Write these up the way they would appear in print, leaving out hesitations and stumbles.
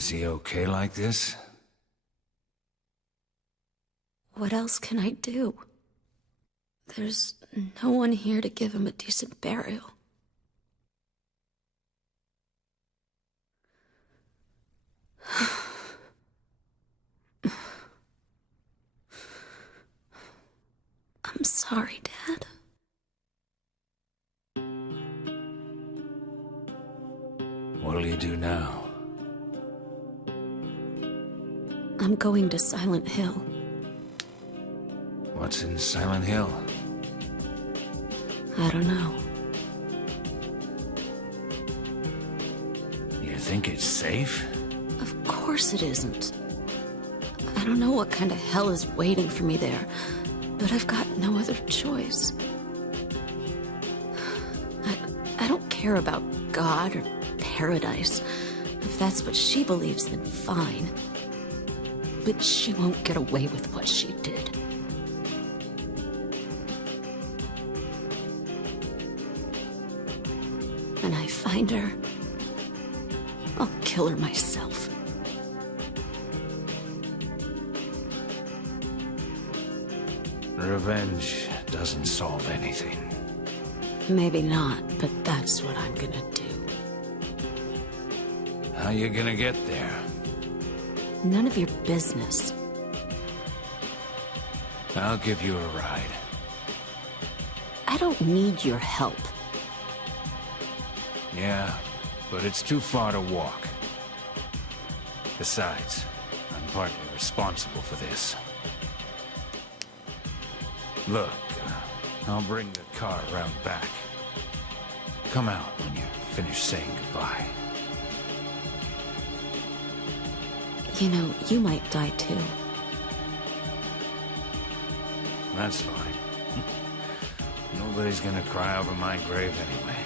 Is he okay like this? What else can I do? There's no one here to give him a decent burial. I'm sorry, Dad. What'll you do now? I'm going to Silent Hill. What's in Silent Hill? I don't know. You think it's safe? Of course it isn't. I don't know what kind of hell is waiting for me there, but I've got no other choice. I don't care about God or paradise. If that's what she believes, then fine. But she won't get away with what she did. When I find her, I'll kill her myself. Revenge doesn't solve anything. Maybe not, but that's what I'm gonna do. How you gonna get there? None of your business. I'll give you a ride. I don't need your help. Yeah, but it's too far to walk. Besides, I'm partly responsible for this. Look, I'll bring the car around back. Come out when you're finished saying goodbye. You know, you might die too. That's fine. Nobody's gonna cry over my grave anyway.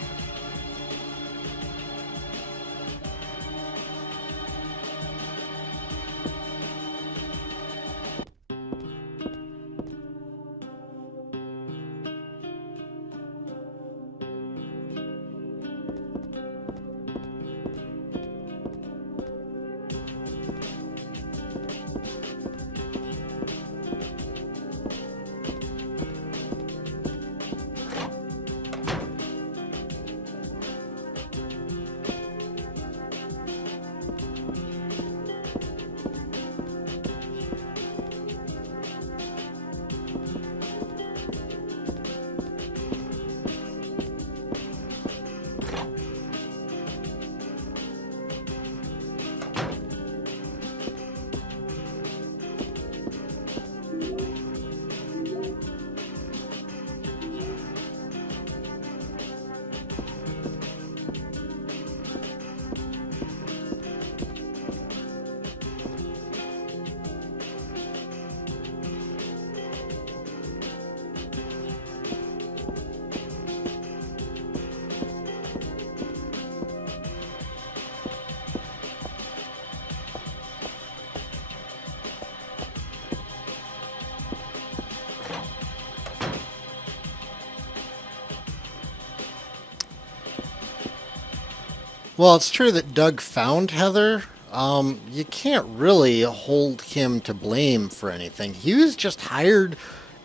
Well, it's true that Doug found Heather. You can't really hold him to blame for anything. He was just hired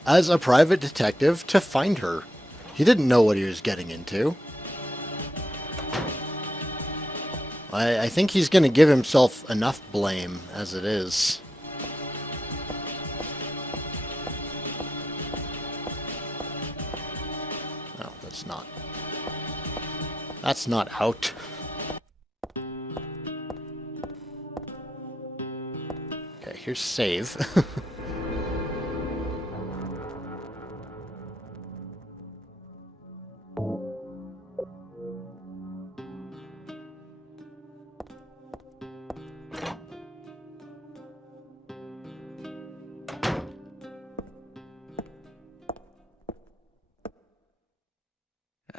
as a private detective to find her. He didn't know what he was getting into. I think he's going to give himself enough blame as it is. No, that's not. That's not out. Okay, here's save.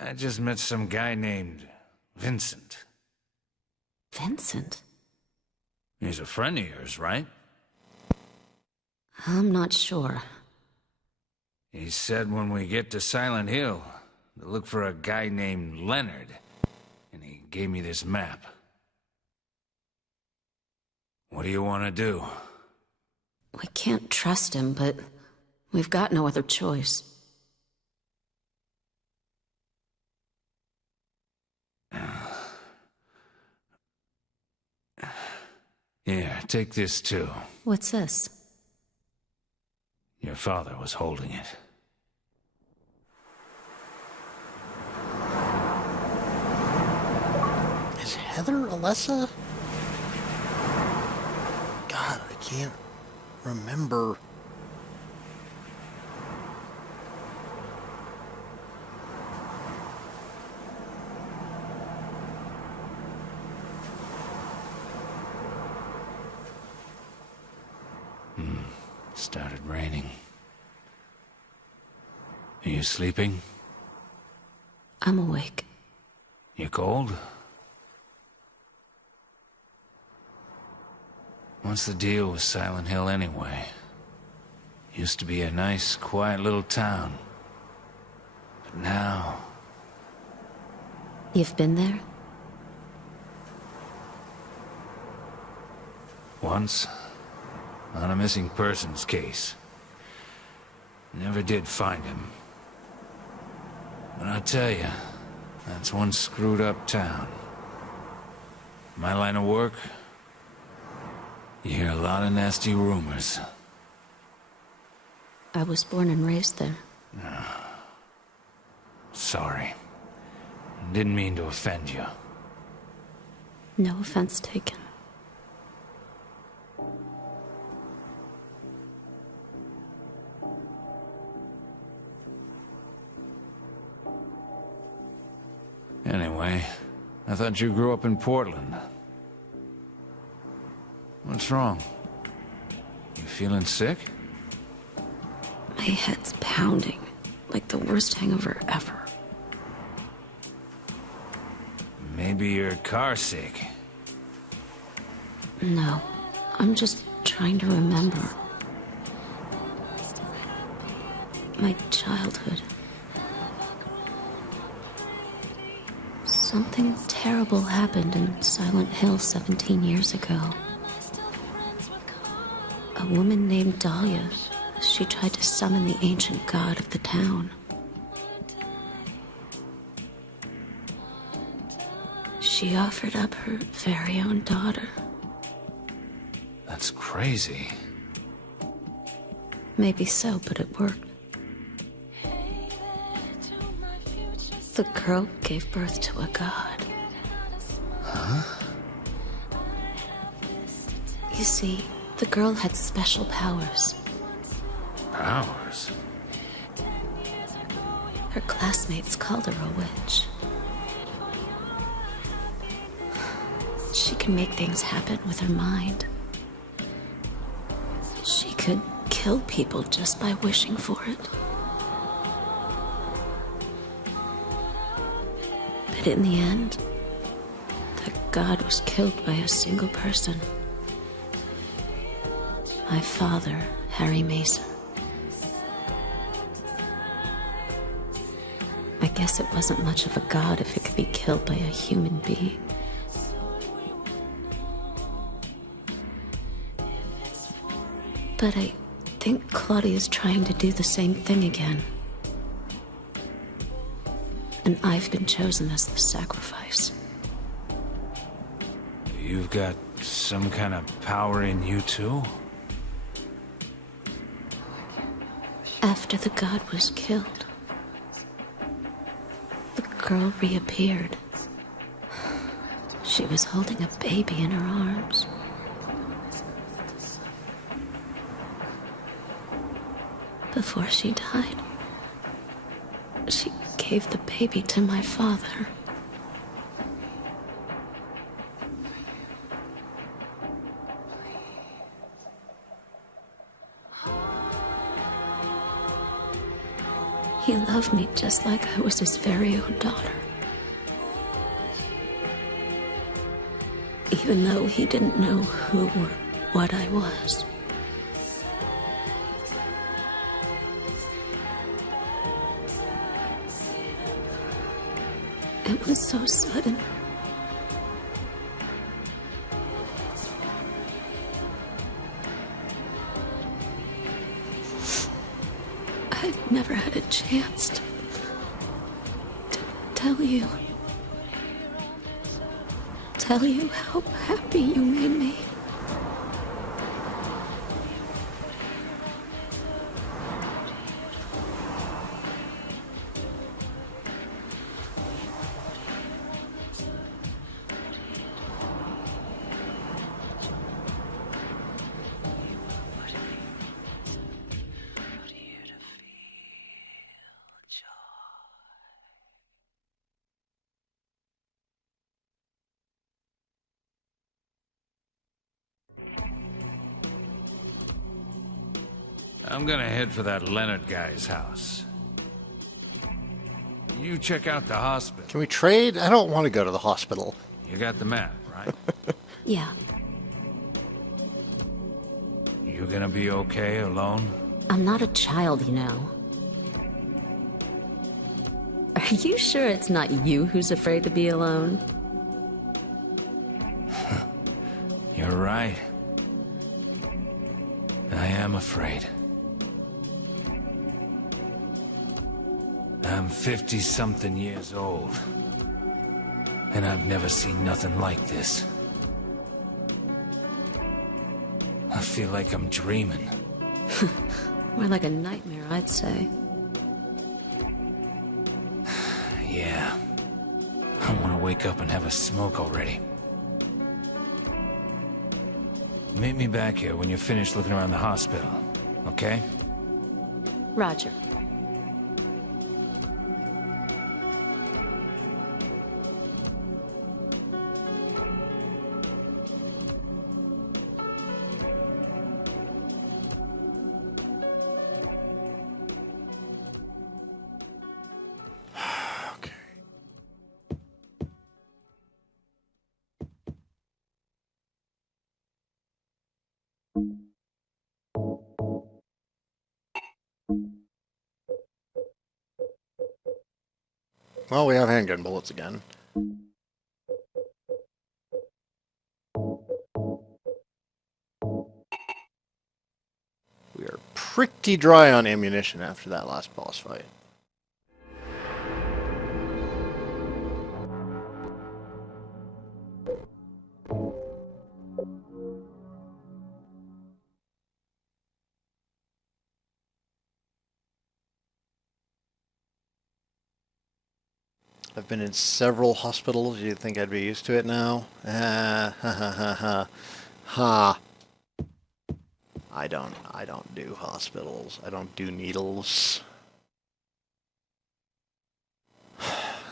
I just met some guy named Vincent. Vincent? He's a friend of yours, right? I'm not sure. He said when we get to Silent Hill, to look for a guy named Leonard. And he gave me this map. What do you want to do? We can't trust him, but we've got no other choice. Here, take this too. What's this? Your father was holding it. Is Heather Alessa? God, I can't remember. Started raining. Are you sleeping? I'm awake. You cold? What's the deal with Silent Hill anyway? Used to be a nice, quiet little town. But now... You've been there? Once, on a missing persons case. Never did find him. But I'll tell you, that's one screwed up town. My line of work, you hear a lot of nasty rumors. I was born and raised there. Sorry. Didn't mean to offend you. No offense taken. Anyway, I thought you grew up in Portland. What's wrong? You feeling sick? My head's pounding, like the worst hangover ever. Maybe you're car sick. No, I'm just trying to remember. My childhood. Something terrible happened in Silent Hill 17 years ago. A woman named Dahlia, she tried to summon the ancient god of the town. She offered up her very own daughter. That's crazy. Maybe so, but it worked. The girl gave birth to a god. Huh? You see, the girl had special powers. Powers? Her classmates called her a witch. She can make things happen with her mind. She could kill people just by wishing for it. But in the end, the god was killed by a single person. My father, Harry Mason. I guess it wasn't much of a god if it could be killed by a human being. But I think Claudia's trying to do the same thing again. And I've been chosen as the sacrifice. You've got some kind of power in you too? After the god was killed, the girl reappeared. She was holding a baby in her arms. Before she died, she gave the baby to my father. He loved me just like I was his very own daughter. Even though he didn't know who or what I was. It was so sudden. never had a chance to tell you. Tell you how happy you made me. I'm gonna head for that Leonard guy's house. You check out the hospital. Can we trade? I don't want to go to the hospital. You got the map, right? Yeah, You gonna be okay alone? I'm not a child, you know. Are you sure it's not you who's afraid to be alone? You're right. I am afraid. I'm 50-something years old, and I've never seen nothing like this. I feel like I'm dreaming. More like a nightmare, I'd say. Yeah. I want to wake up and have a smoke already. Meet me back here when you're finished looking around the hospital, okay? Roger. Okay. Well, we have handgun bullets again. We are pretty dry on ammunition after that last boss fight. I've been in several hospitals. You'd think I'd be used to it now? Ha ha ha ha. Ha. I don't do hospitals. I don't do needles.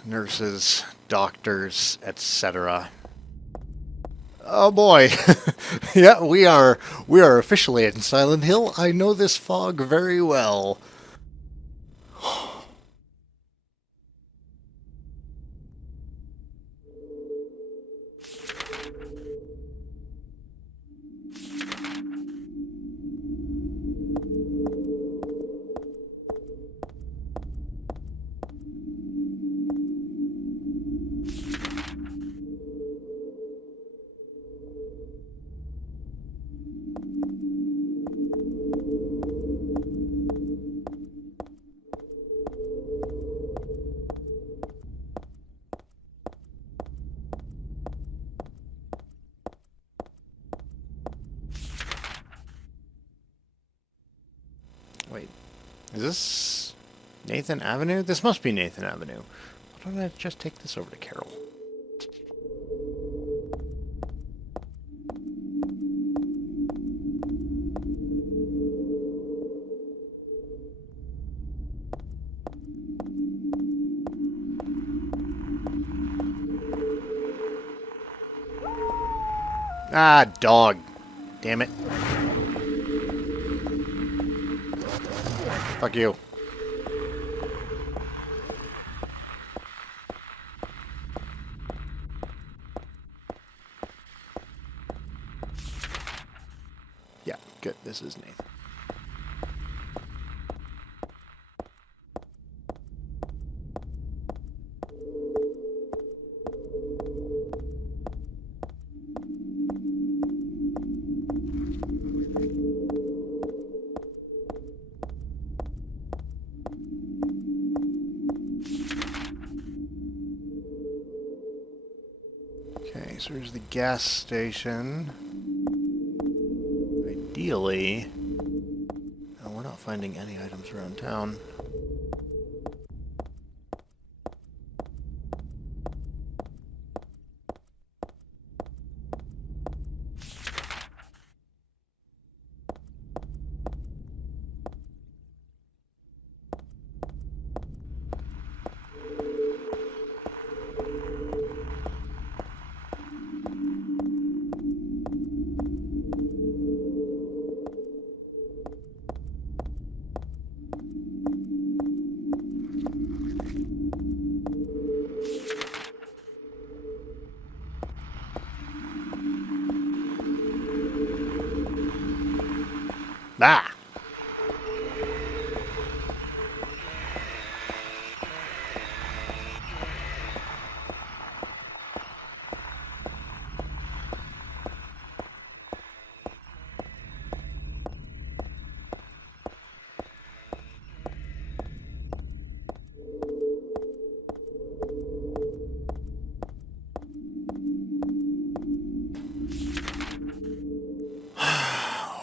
Nurses, doctors, etc. Oh boy. Yeah, we are officially in Silent Hill. I know this fog very well. Wait, is this Nathan Avenue? This must be Nathan Avenue. Why don't I just take this over to Carol? Ah, dog. Damn it. Fuck you. Yeah, good. This is Nathan. Okay, so here's the gas station. Ideally... Oh, we're not finding any items around town. Ah!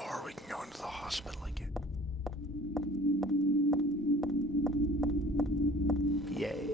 Or we can go into the hospital again. Yay.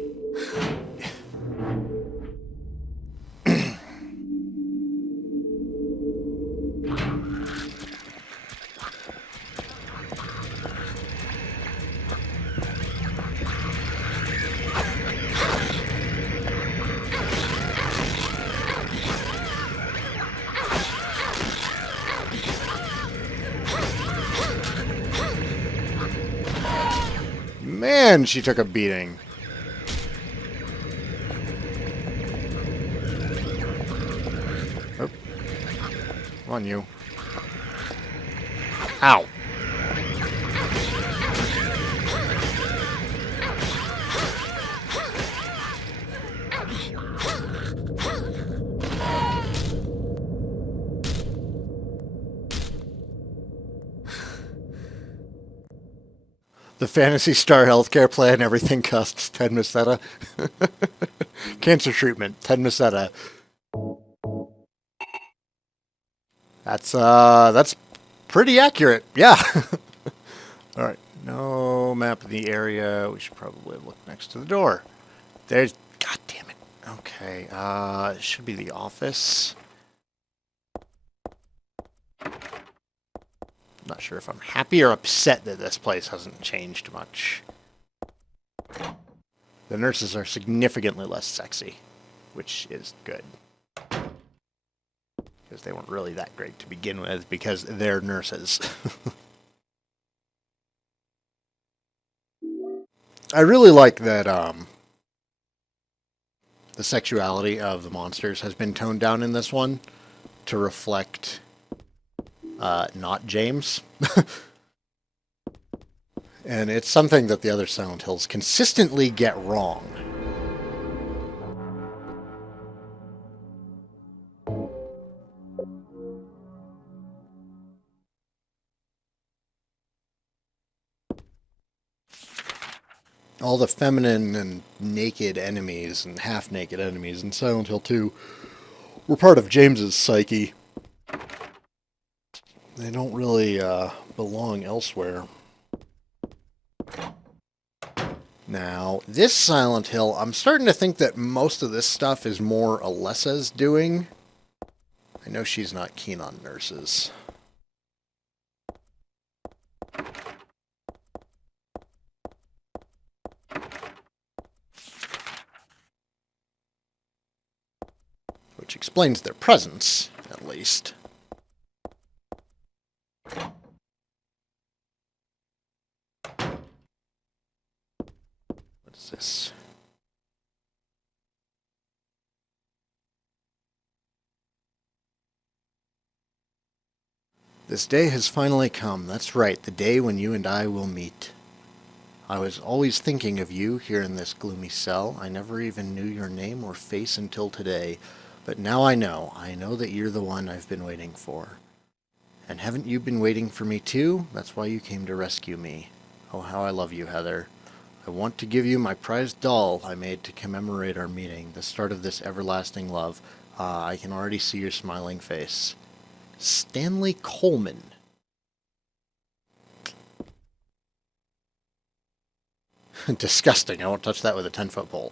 Man, she took a beating. Oh. Come on, you. Ow. The Fantasy Star healthcare plan, everything costs 10 meseta. Cancer treatment, 10 meseta. That's pretty accurate. Yeah. All right. No map of the area. We should probably look next to the door. There's... God damn it. Okay. It should be the office. Not sure if I'm happy or upset that this place hasn't changed much. The nurses are significantly less sexy, which is good. Because they weren't really that great to begin with, because they're nurses. I really like that the sexuality of the monsters has been toned down in this one to reflect not James. And it's something that the other Silent Hills consistently get wrong. All the feminine and naked enemies and half-naked enemies in Silent Hill 2 were part of James's psyche. They don't really belong elsewhere. Now, this Silent Hill, I'm starting to think that most of this stuff is more Alessa's doing. I know she's not keen on nurses. Which explains their presence, at least. What's this? This day has finally come. That's right, the day when you and I will meet. I was always thinking of you here in this gloomy cell. I never even knew your name or face until today. But now I know. I know that you're the one I've been waiting for. And haven't you been waiting for me too? That's why you came to rescue me. Oh, how I love you, Heather. I want to give you my prized doll I made to commemorate our meeting, the start of this everlasting love. I can already see your smiling face. Stanley Coleman. Disgusting. I won't touch that with a 10-foot pole.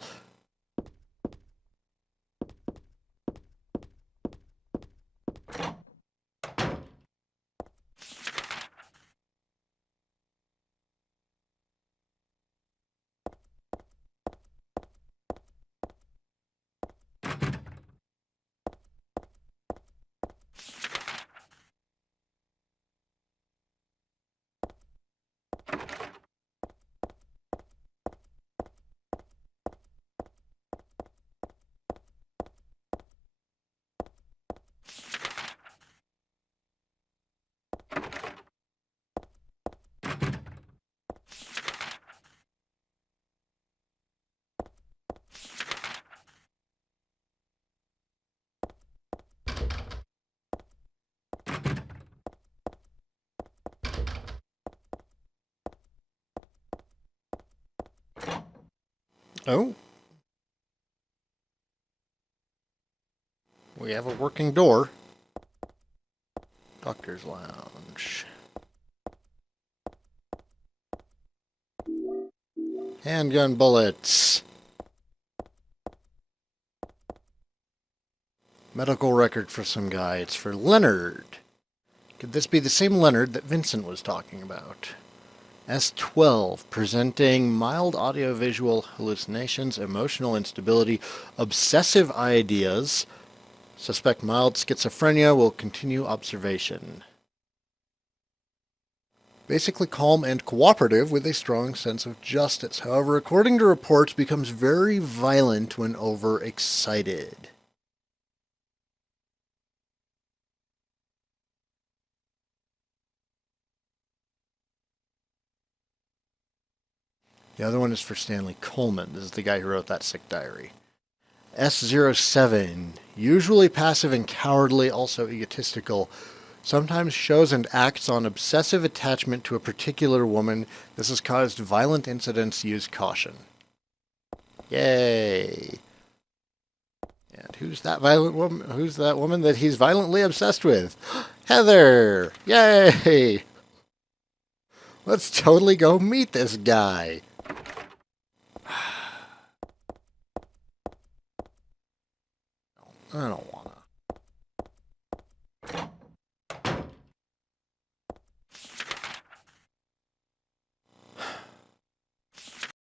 Oh. We have a working door. Doctor's Lounge. Handgun bullets. Medical record for some guy. It's for Leonard. Could this be the same Leonard that Vincent was talking about? S12, presenting mild audiovisual hallucinations, emotional instability, obsessive ideas. Suspect mild schizophrenia, will continue observation. Basically calm and cooperative with a strong sense of justice. However, according to reports, becomes very violent when overexcited. The other one is for Stanley Coleman. This is the guy who wrote that sick diary. S07, usually passive and cowardly, also egotistical. Sometimes shows and acts on obsessive attachment to a particular woman. This has caused violent incidents. Use caution. Yay. And who's that violent woman? Who's that woman that he's violently obsessed with? Heather! Yay! Let's totally go meet this guy. I don't